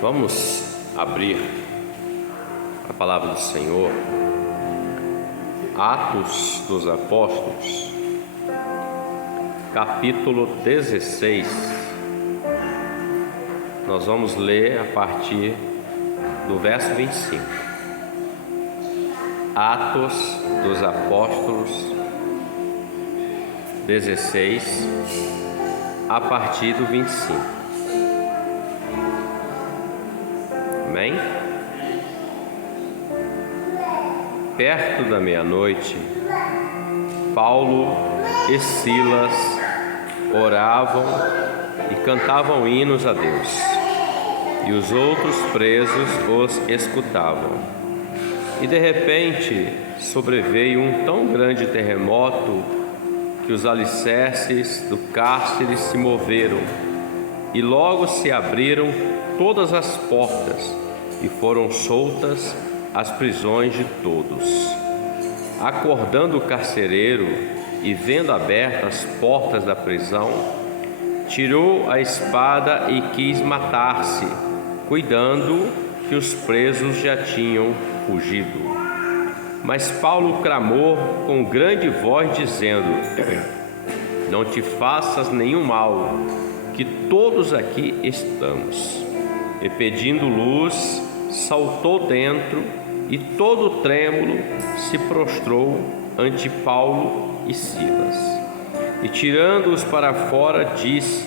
Vamos abrir a palavra do Senhor, Atos dos Apóstolos, capítulo 16. Nós vamos ler a partir do verso 25. Atos dos Apóstolos 16, a partir do 25. Amém? Perto da meia-noite, Paulo e Silas oravam e cantavam hinos a Deus, e os outros presos os escutavam. E de repente sobreveio um tão grande terremoto que os alicerces do cárcere se moveram, e logo se abriram todas as portas, e foram soltas as prisões de todos. Acordando o carcereiro e vendo abertas as portas da prisão, tirou a espada e quis matar-se, cuidando que os presos já tinham fugido. Mas Paulo clamou com grande voz, dizendo: não te faças nenhum mal, que todos aqui estamos. E pedindo luz, saltou dentro, e todo trêmulo se prostrou ante Paulo e Silas. E tirando-os para fora, disse: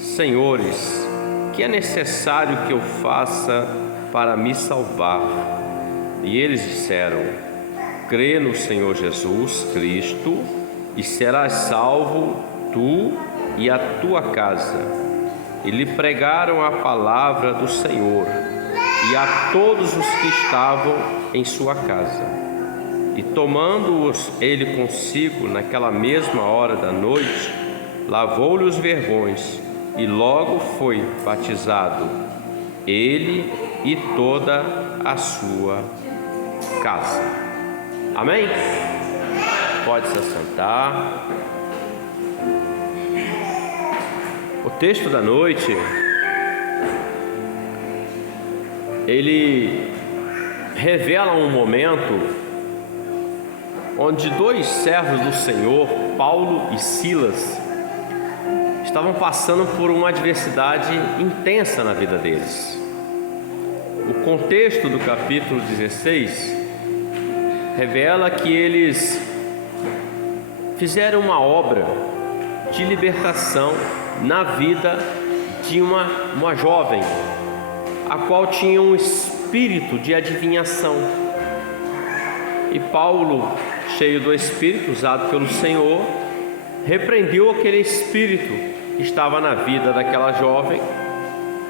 Senhores, que é necessário que eu faça para me salvar? E eles disseram: crê no Senhor Jesus Cristo, e serás salvo tu e a tua casa. E lhe pregaram a palavra do Senhor e a todos os que estavam em sua casa. E tomando-os ele consigo naquela mesma hora da noite, lavou-lhe os vergões, e logo foi batizado, ele e toda a sua casa. Amém? Pode se assentar. O texto da noite, ele revela um momento onde dois servos do Senhor, Paulo e Silas, estavam passando por uma adversidade intensa na vida deles. O contexto do capítulo 16 revela que eles fizeram uma obra de libertação na vida de uma jovem, a qual tinha um espírito de adivinhação. E Paulo, cheio do Espírito usado pelo Senhor, repreendeu aquele espírito que estava na vida daquela jovem,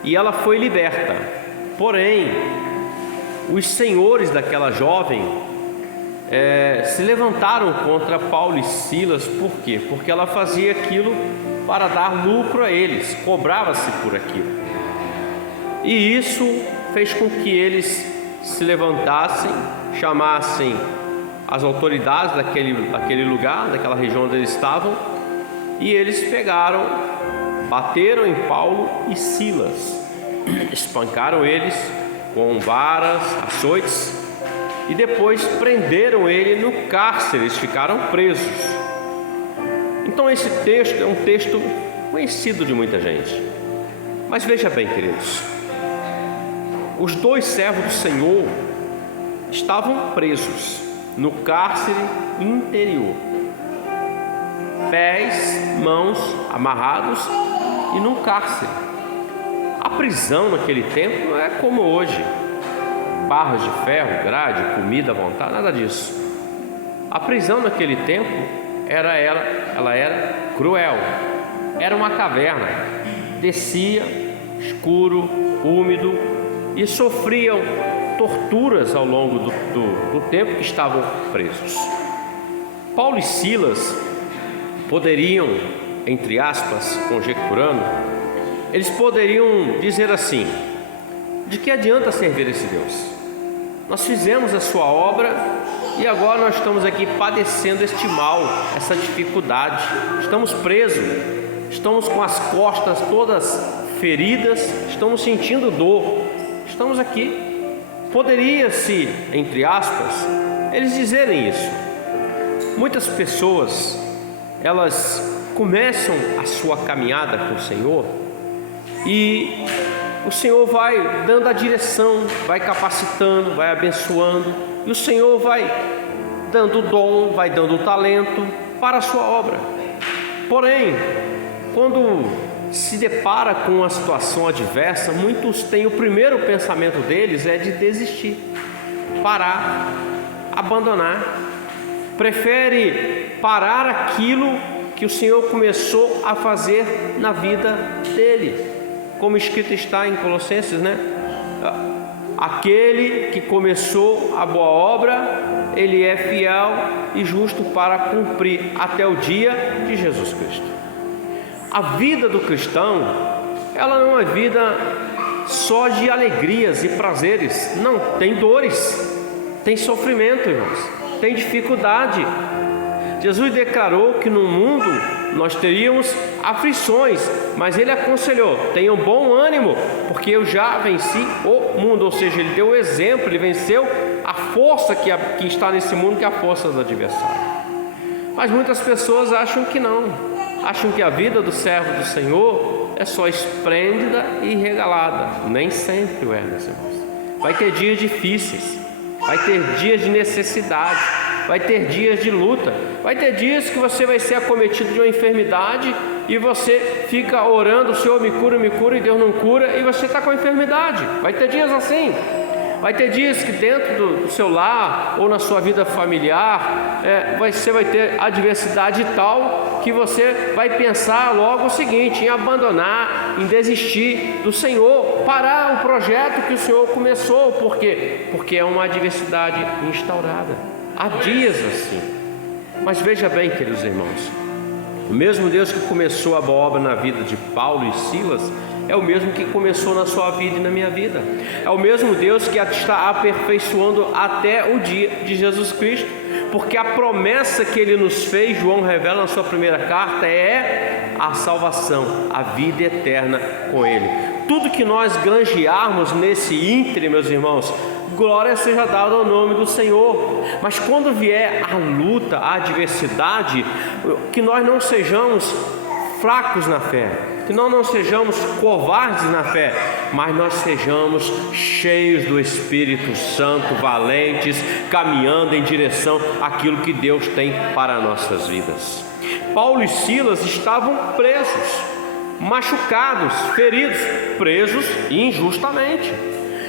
e ela foi liberta. Porém, os senhores daquela jovem se levantaram contra Paulo e Silas. Por quê? Porque ela fazia aquilo para dar lucro a eles, cobrava-se por aquilo. E isso fez com que eles se levantassem, chamassem as autoridades daquele lugar, daquela região onde eles estavam, e eles pegaram, bateram em Paulo e Silas, espancaram eles com varas, açoites, e depois prenderam ele no cárcere. Eles ficaram presos. Então esse texto é um texto conhecido de muita gente. Mas veja bem, queridos, os dois servos do Senhor estavam presos no cárcere interior, pés, mãos amarrados e num cárcere. A prisão naquele tempo não é como hoje, barras de ferro, grade, comida à vontade, nada disso. A prisão naquele tempo ela era cruel. Era uma caverna, descia, escuro, úmido, e sofriam torturas ao longo do tempo que estavam presos. Paulo e Silas poderiam, entre aspas, conjecturando, eles poderiam dizer assim: de que adianta servir esse Deus? Nós fizemos a sua obra e agora nós estamos aqui padecendo este mal, essa dificuldade. Estamos presos, estamos com as costas todas feridas, estamos sentindo dor, estamos aqui. Poderia-se, entre aspas, eles dizerem isso. Muitas pessoas, elas começam a sua caminhada com o Senhor e o Senhor vai dando a direção, vai capacitando, vai abençoando, e o Senhor vai dando o dom, vai dando o talento para a sua obra. Porém, quando se depara com uma situação adversa, muitos têm o primeiro pensamento deles é de desistir, parar, abandonar. Prefere parar aquilo que o Senhor começou a fazer na vida dele, como escrito está em Colossenses, né? Aquele que começou a boa obra, ele é fiel e justo para cumprir até o dia de Jesus Cristo. A vida do cristão, ela não é vida só de alegrias e prazeres. Não, tem dores, tem sofrimento, irmãos, tem dificuldade. Jesus declarou que no mundo nós teríamos aflições, mas Ele aconselhou: tenham bom ânimo, porque eu já venci o mundo. Ou seja, Ele deu o exemplo, Ele venceu a força que está nesse mundo, que é a força do adversário. Mas muitas pessoas acham que não. Acham que a vida do servo do Senhor é só esplêndida e regalada. Nem sempre é, meus irmãos. Vai ter dias difíceis, vai ter dias de necessidade, vai ter dias de luta, vai ter dias que você vai ser acometido de uma enfermidade e você fica orando: Senhor, me cura, e Deus não cura, e você está com a enfermidade. Vai ter dias assim. Vai ter dias que dentro do seu lar ou na sua vida familiar, você vai ter adversidade tal que você vai pensar logo o seguinte: em abandonar, em desistir do Senhor, parar o projeto que o Senhor começou. Por quê? Porque é uma adversidade instaurada. Há dias assim. Mas veja bem, queridos irmãos, o mesmo Deus que começou a boa obra na vida de Paulo e Silas é o mesmo que começou na sua vida e na minha vida. É o mesmo Deus que está aperfeiçoando até o dia de Jesus Cristo, porque a promessa que Ele nos fez, João revela na sua primeira carta, é a salvação, a vida eterna com Ele. Tudo que nós granjearmos nesse íntere, meus irmãos, glória seja dada ao nome do Senhor. Mas quando vier a luta, a adversidade, que nós não sejamos fracos na fé, que nós não sejamos covardes na fé, mas nós sejamos cheios do Espírito Santo, valentes, caminhando em direção àquilo que Deus tem para nossas vidas. Paulo e Silas estavam presos, machucados, feridos, presos injustamente.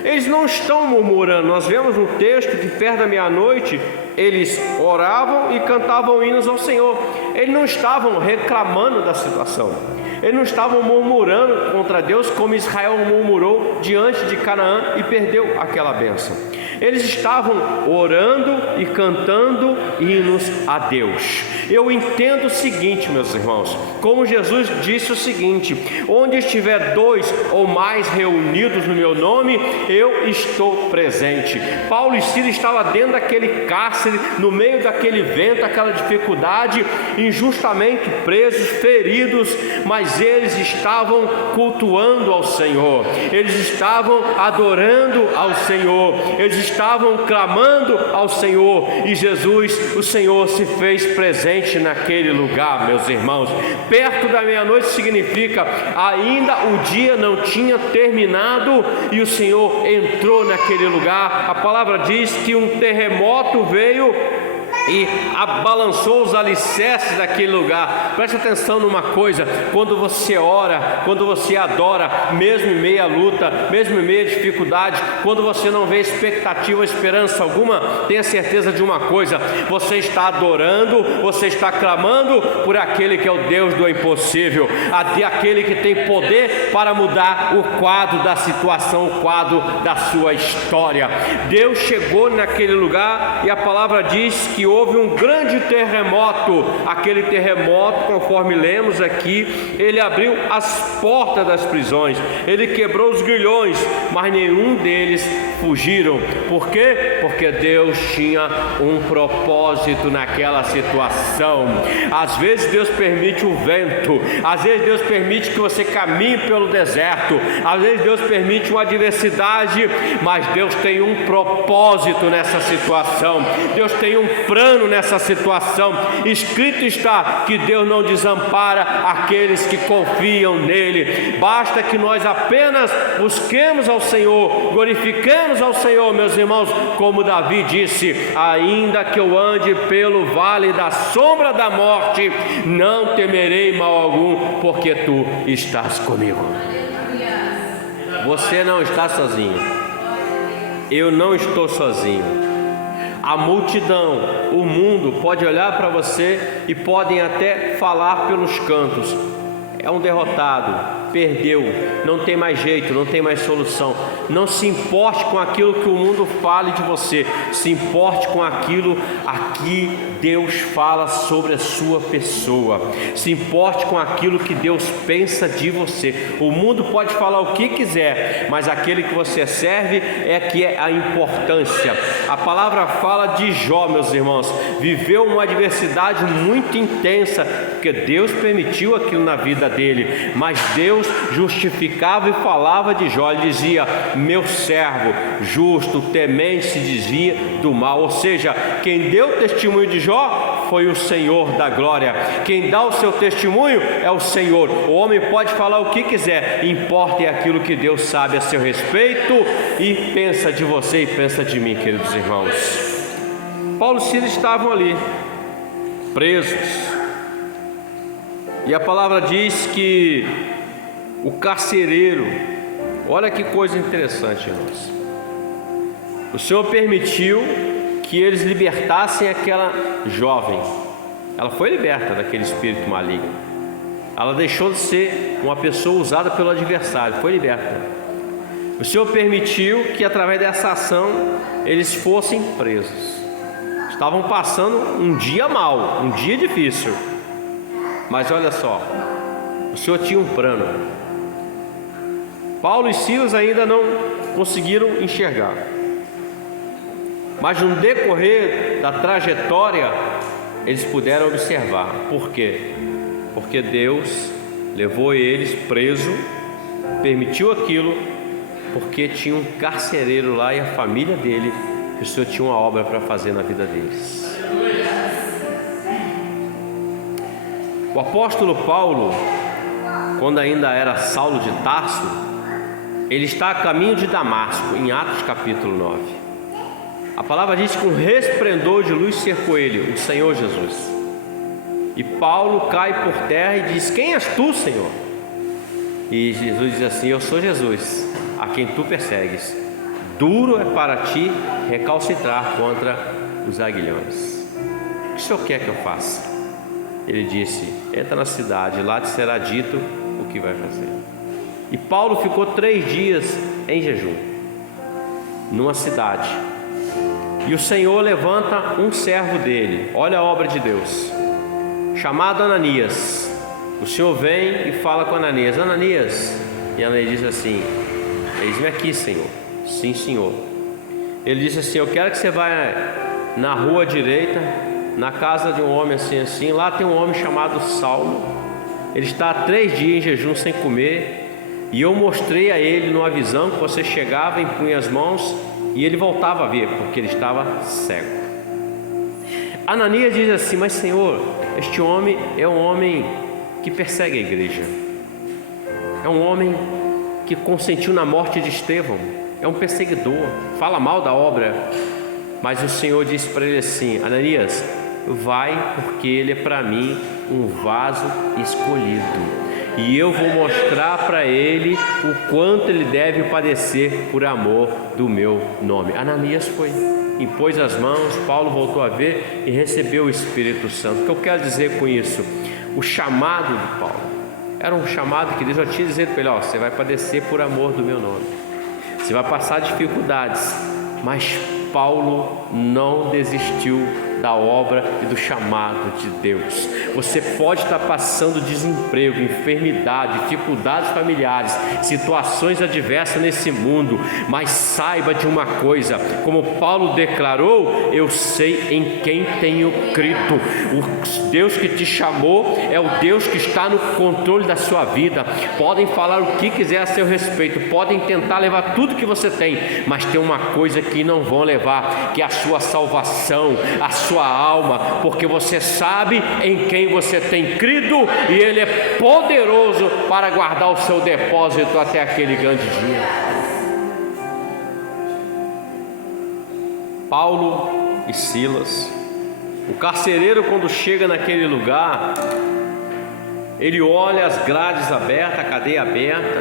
Eles não estão murmurando. Nós vemos no texto que perto da meia-noite eles oravam e cantavam hinos ao Senhor. Eles não estavam reclamando da situação, eles não estavam murmurando contra Deus como Israel murmurou diante de Canaã e perdeu aquela bênção. Eles estavam orando e cantando hinos a Deus. Eu entendo o seguinte, meus irmãos, como Jesus disse o seguinte: onde estiver 2 ou mais reunidos no meu nome, eu estou presente. Paulo e Silas estavam dentro daquele cárcere, no meio daquele vento, aquela dificuldade, injustamente presos, feridos, mas eles estavam cultuando ao Senhor, eles estavam adorando ao Senhor, eles estavam clamando ao Senhor, e Jesus, o Senhor, se fez presente naquele lugar, meus irmãos. Perto da meia-noite significa ainda o dia não tinha terminado e o Senhor entrou naquele lugar. A palavra diz que um terremoto veio e balançou os alicerces daquele lugar. Preste atenção numa coisa: quando você ora, quando você adora, mesmo em meio à luta, mesmo em meio à dificuldade, quando você não vê expectativa, esperança alguma, tenha certeza de uma coisa: você está adorando, você está clamando por aquele que é o Deus do impossível, aquele que tem poder para mudar o quadro da situação, o quadro da sua história. Deus chegou naquele lugar e a palavra diz que houve um grande terremoto. Aquele terremoto, conforme lemos aqui, ele abriu as portas das prisões, ele quebrou os grilhões, mas nenhum deles fugiram. Por quê? Porque Deus tinha um propósito naquela situação. Às vezes Deus permite o vento, às vezes Deus permite que você caminhe pelo deserto, às vezes Deus permite uma adversidade, mas Deus tem um propósito nessa situação, Deus tem um plano nessa situação. Escrito está que Deus não desampara aqueles que confiam nele. Basta que nós apenas busquemos ao Senhor, glorifiquemos ao Senhor, meus irmãos, como Davi disse: ainda que eu ande pelo vale da sombra da morte, não temerei mal algum, porque tu estás comigo. Você não está sozinho, eu não estou sozinho. A multidão, o mundo pode olhar para você e podem até falar pelos cantos: é um derrotado, perdeu, não tem mais jeito, não tem mais solução. Não se importe com aquilo que o mundo fale de você, se importe com aquilo aqui Deus fala sobre a sua pessoa. Se importe com aquilo que Deus pensa de você. O mundo pode falar o que quiser, mas aquele que você serve é que é a importância. A palavra fala de Jó, meus irmãos, viveu uma adversidade muito intensa, porque Deus permitiu aquilo na vida dele, mas Deus justificava e falava de Jó. Ele dizia: meu servo justo, temente, se desvia do mal. Ou seja, quem deu testemunho de Jó foi o Senhor da glória. Quem dá o seu testemunho é o Senhor. O homem pode falar o que quiser, importa é aquilo que Deus sabe a seu respeito e pensa de você e pensa de mim, queridos irmãos. Paulo e Silas estavam ali, presos, e a palavra diz que o carcereiro, olha que coisa interessante, irmãos, o Senhor permitiu que eles libertassem aquela jovem. Ela foi liberta daquele espírito maligno, ela deixou de ser uma pessoa usada pelo adversário, foi liberta. O Senhor permitiu que através dessa ação eles fossem presos. Estavam passando um dia mau, um dia difícil, mas olha só, o Senhor tinha um plano. Paulo e Silas ainda não conseguiram enxergar, mas no decorrer da trajetória eles puderam observar. Por quê? Porque Deus levou eles presos, permitiu aquilo, porque tinha um carcereiro lá e a família dele, que o Senhor tinha uma obra para fazer na vida deles. O apóstolo Paulo, quando ainda era Saulo de Tarso, ele está a caminho de Damasco, em Atos capítulo 9. A palavra diz que um resplendor de luz cercou ele, o Senhor Jesus. E Paulo cai por terra e diz: quem és tu, Senhor? E Jesus diz assim: eu sou Jesus, a quem tu persegues. Duro é para ti recalcitrar contra os aguilhões. O que o Senhor quer que eu faça? Ele disse: entra na cidade, lá te será dito o que vai fazer. E Paulo ficou 3 dias em jejum, numa cidade. E o Senhor levanta um servo dele, olha a obra de Deus, chamado Ananias. O Senhor vem e fala com Ananias: Ananias. E Ananias diz assim: eis-me aqui, Senhor. Sim, Senhor. Ele disse assim: eu quero que você vá na rua direita, na casa de um homem assim assim. Lá tem um homem chamado Saulo. Ele está há 3 dias em jejum sem comer. E eu mostrei a ele numa visão que você chegava, impunha as mãos e ele voltava a ver, porque ele estava cego. Ananias diz assim: mas Senhor, este homem é um homem que persegue a igreja, é um homem que consentiu na morte de Estevão, é um perseguidor, fala mal da obra. Mas o Senhor disse para ele assim: Ananias, vai, porque ele é para mim um vaso escolhido, e eu vou mostrar para ele o quanto ele deve padecer por amor do meu nome. Ananias foi, impôs as mãos, Paulo voltou a ver e recebeu o Espírito Santo. O que eu quero dizer com isso? O chamado de Paulo era um chamado que Deus já tinha dito para ele: ó, você vai padecer por amor do meu nome, você vai passar dificuldades. Mas Paulo não desistiu da obra e do chamado de Deus. Você pode estar passando desemprego, enfermidade, dificuldades familiares, situações adversas nesse mundo, mas saiba de uma coisa, como Paulo declarou: eu sei em quem tenho crido. O Deus que te chamou é o Deus que está no controle da sua vida. Podem falar o que quiser a seu respeito, podem tentar levar tudo que você tem, mas tem uma coisa que não vão levar, que é a sua salvação, a sua alma, porque você sabe em quem você tem crido e Ele é poderoso para guardar o seu depósito até aquele grande dia. Paulo e Silas, o carcereiro, quando chega naquele lugar, ele olha as grades abertas, a cadeia aberta,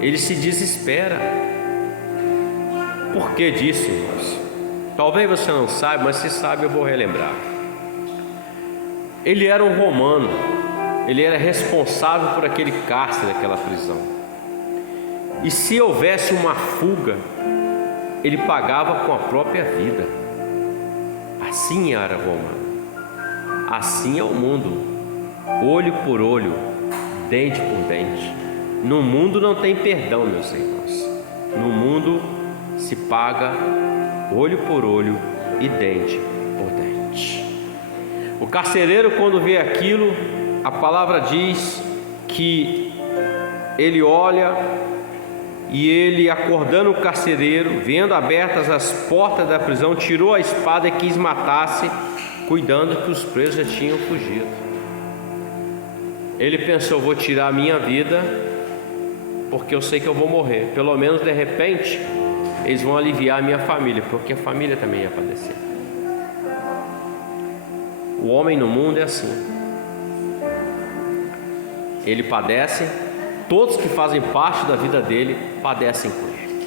ele se desespera. Por que disso, irmãos? Talvez você não saiba, mas se sabe, eu vou relembrar. Ele era um romano, ele era responsável por aquele cárcere, aquela prisão. E se houvesse uma fuga, ele pagava com a própria vida. Assim era Roma, assim é o mundo, olho por olho, dente por dente. No mundo não tem perdão, meus irmãos. No mundo se paga olho por olho e dente por dente. O carcereiro, quando vê aquilo, a palavra diz que ele olha, e ele, acordando o carcereiro, vendo abertas as portas da prisão, tirou a espada e quis matar-se, cuidando que os presos já tinham fugido. Ele pensou: vou tirar a minha vida, porque eu sei que eu vou morrer. Pelo menos de repente eles vão aliviar a minha família, porque a família também ia padecer. O homem no mundo é assim. Ele padece, todos que fazem parte da vida dele padecem com ele,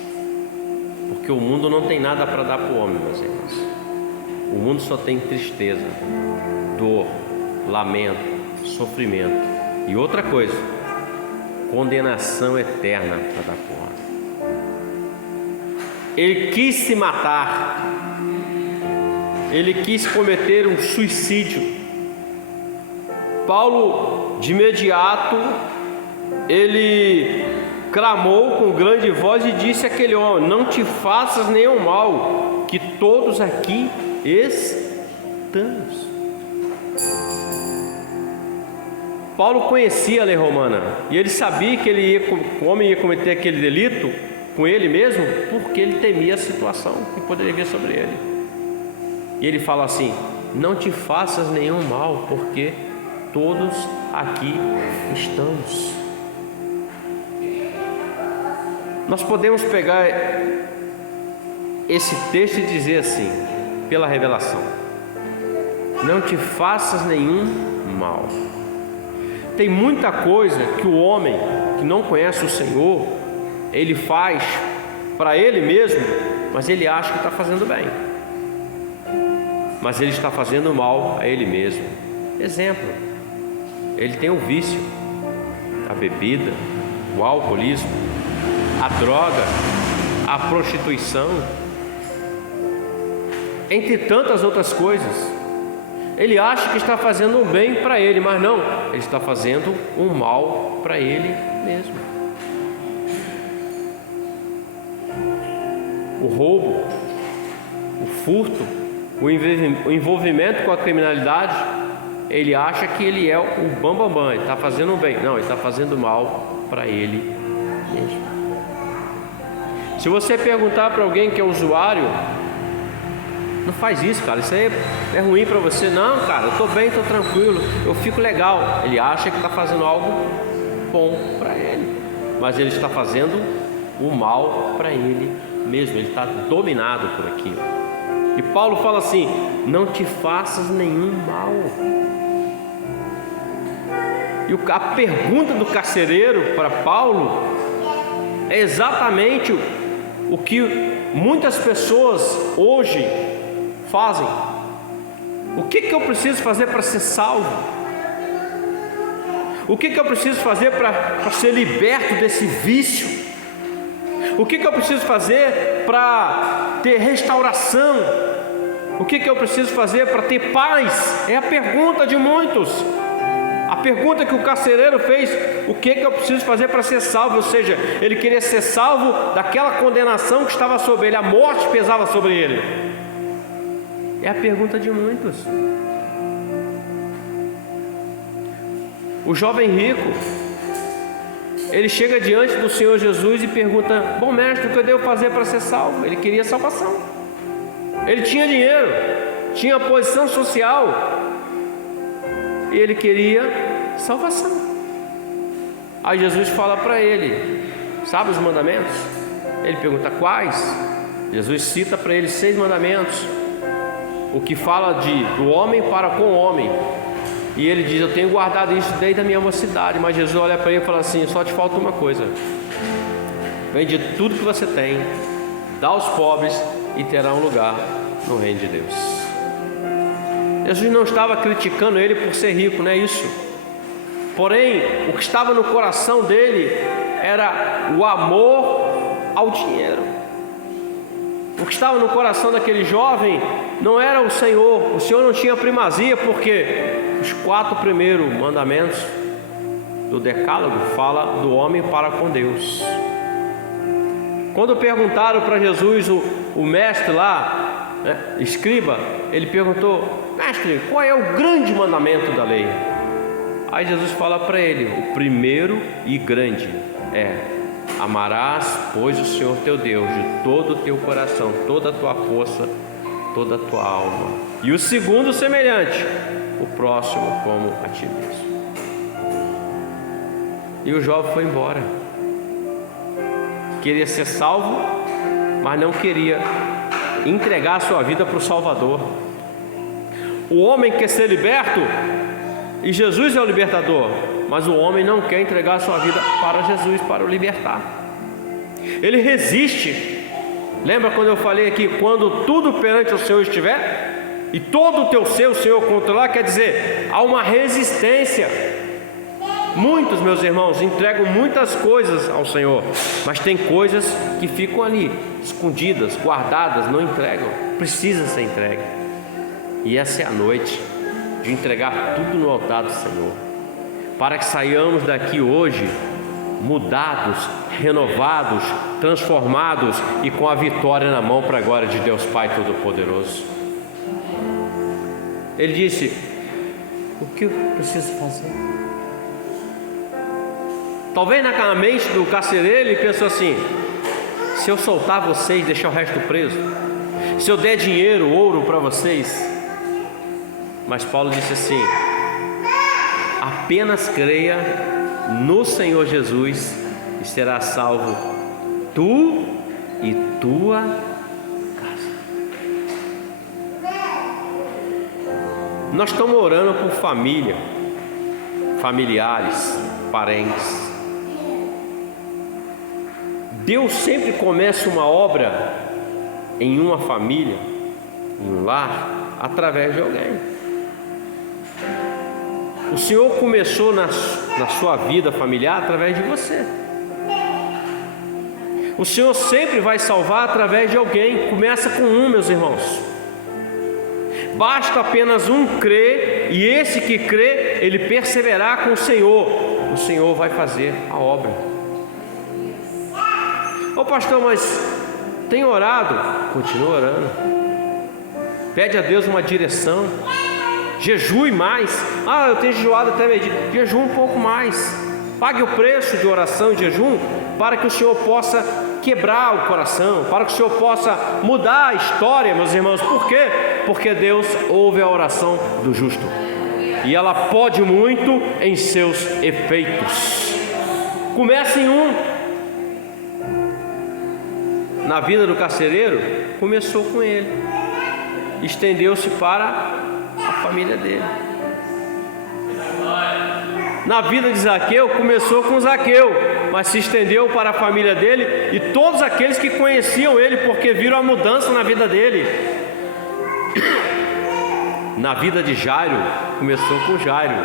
porque o mundo não tem nada para dar para o homem, meus irmãos. O mundo só tem tristeza, dor, lamento, sofrimento e outra coisa, condenação eterna para dar para o homem. Ele quis se matar, ele quis cometer um suicídio. Paulo, de imediato, ele clamou com grande voz e disse àquele homem: não te faças nenhum mal, que todos aqui estamos. Paulo conhecia a lei romana e ele sabia que o homem ia cometer aquele delito com ele mesmo, porque ele temia a situação que poderia vir sobre ele. E ele fala assim: não te faças nenhum mal, porque todos aqui estamos. Nós podemos pegar esse texto e dizer assim, pela revelação: não te faças nenhum mal. Tem muita coisa que o homem que não conhece o Senhor, ele faz para ele mesmo, mas ele acha que está fazendo bem, mas ele está fazendo mal a ele mesmo. Exemplo: ele tem o vício, a bebida, o alcoolismo, a droga, a prostituição, entre tantas outras coisas. Ele acha que está fazendo um bem para ele, mas não, ele está fazendo um mal para ele mesmo. O roubo, o furto, o envolvimento com a criminalidade, ele acha que ele é o bambambam, ele está fazendo um bem. Não, ele está fazendo mal para ele mesmo. Se você perguntar para alguém que é usuário: não faz isso, cara, isso aí é ruim para você. Não, cara, eu estou bem, estou tranquilo, eu fico legal. Ele acha que está fazendo algo bom para ele, mas ele está fazendo o mal para ele mesmo. Ele está dominado por aquilo. E Paulo fala assim: não te faças nenhum mal. E a pergunta do carcereiro para Paulo é exatamente o que muitas pessoas hoje fazem. O que eu preciso fazer para ser salvo? O que eu preciso fazer para ser liberto desse vício? O que eu preciso fazer para ter restauração? O que eu preciso fazer para ter paz? É a pergunta de muitos. A pergunta que o carcereiro fez: o que eu preciso fazer para ser salvo? Ou seja, ele queria ser salvo daquela condenação que estava sobre ele, a morte pesava sobre ele. É a pergunta de muitos. O jovem rico, ele chega diante do Senhor Jesus e pergunta: bom mestre, o que eu devo fazer para ser salvo? Ele queria salvação. Ele tinha dinheiro, tinha posição social, e ele queria salvação. Aí Jesus fala para ele: sabe os mandamentos? Ele pergunta: quais? Jesus cita para ele 6 mandamentos, o que fala do homem para com o homem. E ele diz: eu tenho guardado isso desde a minha mocidade. Mas Jesus olha para ele e fala assim: só te falta uma coisa. Vende tudo que você tem, dá aos pobres e terá um lugar no reino de Deus. Jesus não estava criticando ele por ser rico, não é isso. Porém, o que estava no coração dele era o amor ao dinheiro. O que estava no coração daquele jovem não era o Senhor. O Senhor não tinha primazia, porque os 4 primeiros mandamentos do decálogo fala do homem para com Deus. Quando perguntaram para Jesus, o mestre lá, escriba, ele perguntou: mestre, qual é o grande mandamento da lei? Aí Jesus fala para ele: o primeiro e grande é: amarás, pois, o Senhor teu Deus de todo o teu coração, toda a tua força, toda a tua alma. E o segundo semelhante: o próximo como a ti mesmo. E o jovem foi embora. Queria ser salvo, mas não queria entregar a sua vida para o Salvador. O homem quer ser liberto, e Jesus é o libertador, mas o homem não quer entregar a sua vida para Jesus, para o libertar. Ele resiste. Lembra quando eu falei aqui: quando tudo perante o Senhor estiver e todo o teu ser o Senhor controlar, quer dizer, há uma resistência. Muitos, meus irmãos, entregam muitas coisas ao Senhor, mas tem coisas que ficam ali, escondidas, guardadas, não entregam. Precisa ser entregue. E essa é a noite de entregar tudo no altar do Senhor, para que saiamos daqui hoje mudados, renovados, transformados e com a vitória na mão, para a glória de Deus Pai Todo-Poderoso. Ele disse: o que eu preciso fazer? Talvez na mente do carcereiro ele pensou assim: se eu soltar vocês e deixar o resto preso, se eu der dinheiro, ouro para vocês. Mas Paulo disse assim: apenas creia no Senhor Jesus e será salvo tu e tua casa. Nós estamos orando por família, familiares, parentes. Deus sempre começa uma obra em uma família, em um lar, através de alguém. O Senhor começou na sua vida familiar através de você. O Senhor sempre vai salvar através de alguém. Começa com um, meus irmãos. Basta apenas um crer, e esse que crê, ele perseverar com o Senhor. O Senhor vai fazer a obra. Ô pastor, mas tem orado? Continua orando. Pede a Deus uma direção. Jejue mais. Eu tenho jejuado até meio-dia. Jejue um pouco mais. Pague o preço de oração e jejum, para que o Senhor possa quebrar o coração, para que o Senhor possa mudar a história, meus irmãos. Por quê? Porque Deus ouve a oração do justo, e ela pode muito em seus efeitos. Comece em um. Na vida do carcereiro, começou com ele, estendeu-se para a família dele. Na vida de Zaqueu, começou com Zaqueu, mas se estendeu para a família dele e todos aqueles que conheciam ele, porque viram a mudança na vida dele. Na vida de Jairo, começou com Jairo,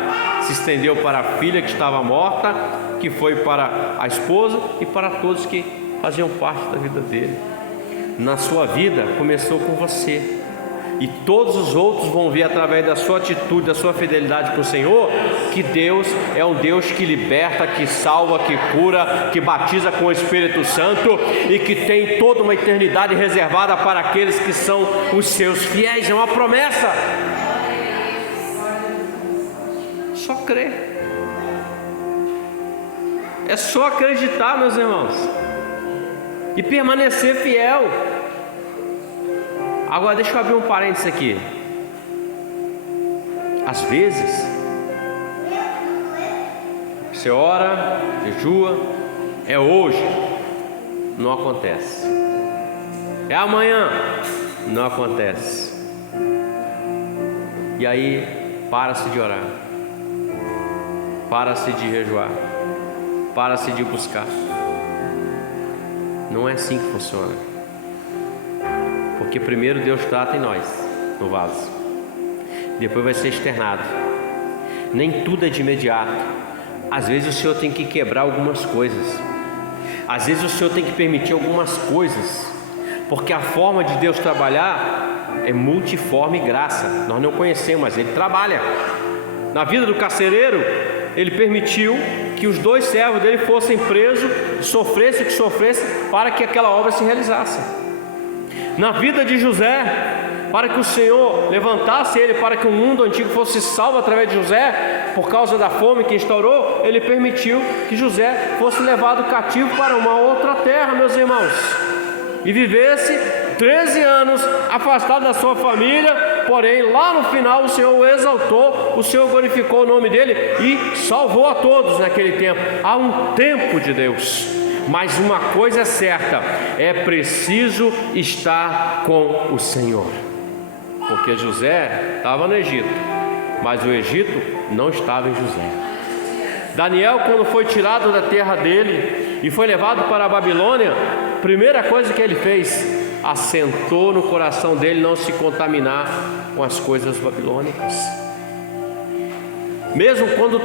se estendeu para a filha que estava morta, que foi para a esposa e para todos que faziam parte da vida dele. Na sua vida, começou com você. e todos os outros vão ver através da sua atitude, da sua fidelidade com o Senhor, que Deus é um Deus que liberta, que salva, que cura, que batiza com o Espírito Santo e que tem toda uma eternidade reservada para aqueles que são os seus fiéis. É uma promessa. Só crer. É só acreditar, meus irmãos, e permanecer fiel. Agora deixa eu abrir um parênteses aqui. Às vezes você ora, jejua, é hoje, não acontece. É amanhã, não acontece. E aí para-se de orar, para-se de jejuar, para-se de buscar. Não é assim que funciona. Porque primeiro Deus trata em nós, no vaso, depois vai ser externado. Nem tudo é de imediato. Às vezes o Senhor tem que quebrar algumas coisas, às vezes o Senhor tem que permitir algumas coisas, porque a forma de Deus trabalhar é multiforme graça. Nós não conhecemos, mas Ele trabalha. Na vida do carcereiro, Ele permitiu que os 2 servos dele fossem presos, sofressem o que sofressem, para que aquela obra se realizasse. Na vida de José, para que o Senhor levantasse ele, para que o mundo antigo fosse salvo através de José, por causa da fome que instaurou, Ele permitiu que José fosse levado cativo para uma outra terra, meus irmãos, e vivesse 13 anos afastado da sua família. Porém lá no final o Senhor o exaltou, o Senhor glorificou o nome dele e salvou a todos naquele tempo. Há um tempo de Deus. Mas uma coisa é certa, é preciso estar com o Senhor. Porque José estava no Egito, mas o Egito não estava em José. Daniel, quando foi tirado da terra dele e foi levado para a Babilônia, a primeira coisa que ele fez, assentou no coração dele não se contaminar com as coisas babilônicas. Mesmo quando